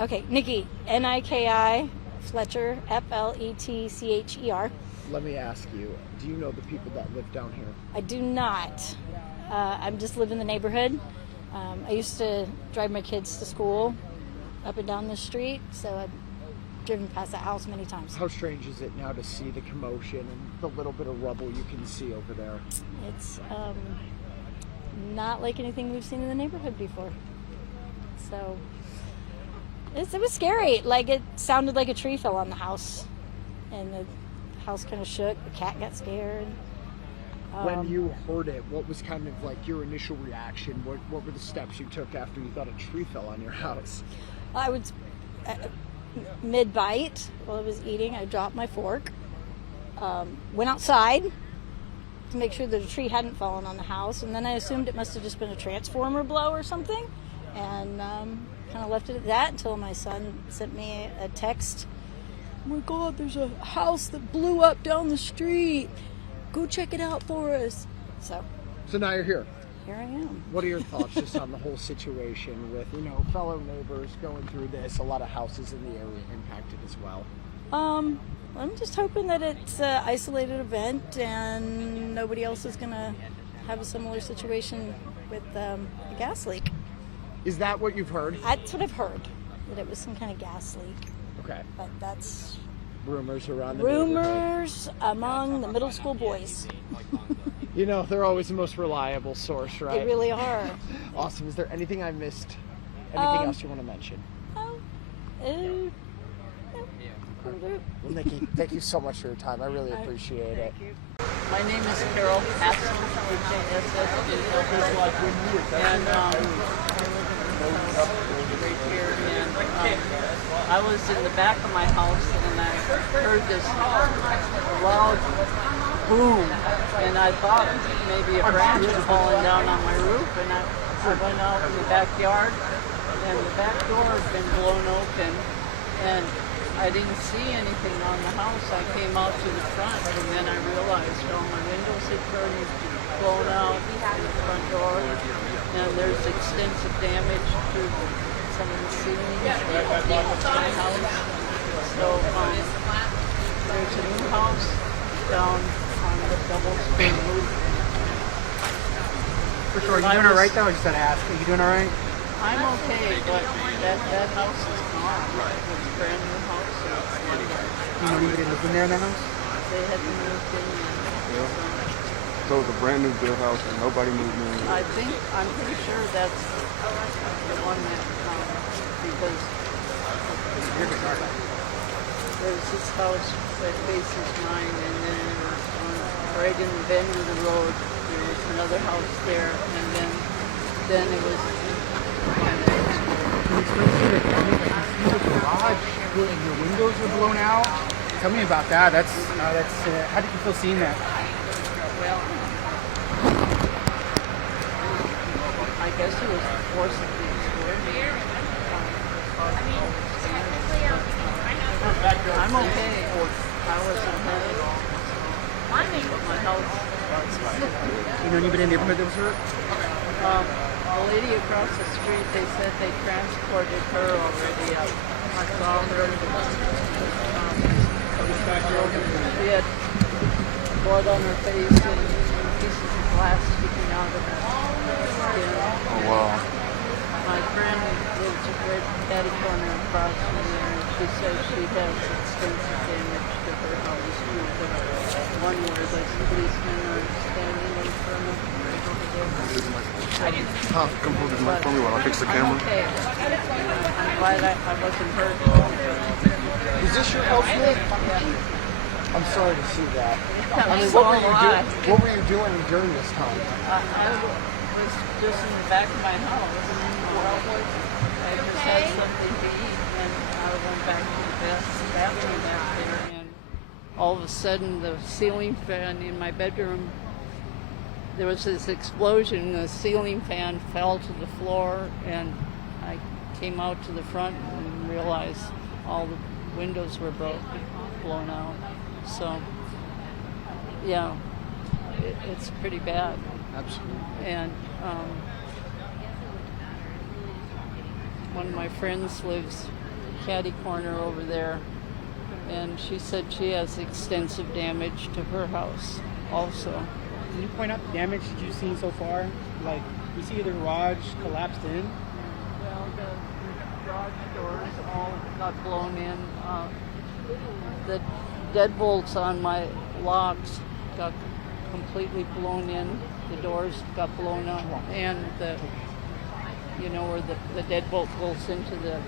Okay, Nikki, N-I-K-I, Fletcher, F-L-E-T-C-H-E-R. Let me ask you, do you know the people that live down here? I do not. I just live in the neighborhood. I used to drive my kids to school up and down the street, so I've driven past that house many times. How strange is it now to see the commotion and the little bit of rubble you can see over there? It's not like anything we've seen in the neighborhood before. So it was scary. Like, it sounded like a tree fell on the house, and the house kind of shook. The cat got scared. When you heard it, what was kind of like your initial reaction? What were the steps you took after you thought a tree fell on your house? I was mid-bite while I was eating. I dropped my fork, went outside to make sure that a tree hadn't fallen on the house, and then I assumed it must have just been a transformer blow or something, and kind of left it at that until my son sent me a text. Oh my God, there's a house that blew up down the street. Go check it out for us. So now you're here. Here I am. What are your thoughts just on the whole situation with, fellow neighbors going through this, a lot of houses in the area impacted as well? I'm just hoping that it's an isolated event and nobody else is going to have a similar situation with a gas leak. Is that what you've heard? That's what I've heard, that it was some kind of gas leak. Okay. But that's rumors around the neighborhood. Rumors among the middle school boys. They're always the most reliable source, right? They really are. Awesome. Is there anything I missed? Anything else you want to mention? No. Well, Nikki, thank you so much for your time. I really appreciate it. My name is Carol Hassel, H-A-S-S-E-L, and right here, and I was in the back of my house, and I heard this loud boom, and I thought maybe a branch had fallen down on my roof, and I went out in the backyard, and the back door had been blown open, and I didn't see anything on the house. I came out to the front, and then I realized all my windows had been blown out in the front door, and there's extensive damage to some of the ceilings of my house. So there's a new house down on the double-square roof. For sure. Are you doing all right, though? I just got to ask. Are you doing all right? I'm okay, but that house is gone. It's a brand new house. You know anybody living there in that house? They had moved in there. So it was a brand new built house and nobody moved in. I'm pretty sure that's the one that, because there's this house that faces mine, and then right in the bend of the road, there was another house there, and then it was. Garage, your windows were blown out. Tell me about that. That's how did you feel seeing that? Well, I guess it was forcibly destroyed. I'm okay. I wasn't hurt. My house. You know anybody in the neighborhood that was hurt? The lady across the street, they said they transported her already up. I saw her. She had blood on her face and pieces of glass sticking out of her skin. Oh, wow. My friend lives right at a corner across from there, and she says she has extensive damage to her house. One where the policemen are standing in front of her. Come hold this mic for me while I fix the camera. I'm okay. I'm glad I wasn't hurt. Is this your house, Nick? Yeah. I'm sorry to see that. What were you doing during this time? I was just in the back of my house. I just had something to eat, and I went back to the bathroom back there, and all of a sudden the ceiling fan in my bedroom, there was this explosion. The ceiling fan fell to the floor, and I came out to the front and realized all the windows were blown out. So, yeah, it's pretty bad. Absolutely. And one of my friends lives caddy corner over there. And she said she has extensive damage to her house also. Can you point out the damage that you've seen so far? Like, you see the garage collapsed in? Well, the garage doors all got blown in. The deadbolts on my locks got completely blown in. The doors got blown up, and where the deadbolt goes into the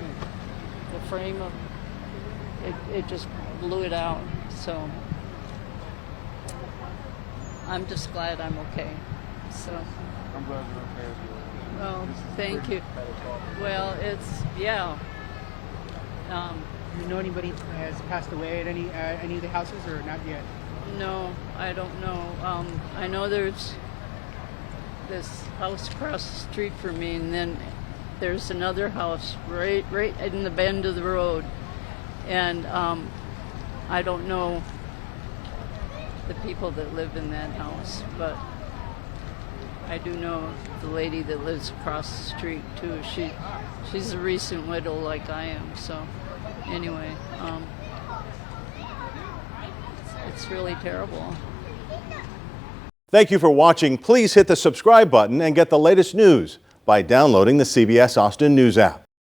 frame of it just blew it out. So I'm just glad I'm okay. So I'm glad you're okay as well. well, thank you. Well, yeah. Do you know anybody has passed away at any of the houses, or not yet? No, I don't know. I know there's this house across the street from me, and then there's another house right in the bend of the road. And I don't know the people that live in that house, but I do know the lady that lives across the street too. She's a recent widow like I am. So anyway, it's really terrible. Thank you for watching. Please hit the subscribe button and get the latest news by downloading the CBS Austin News app.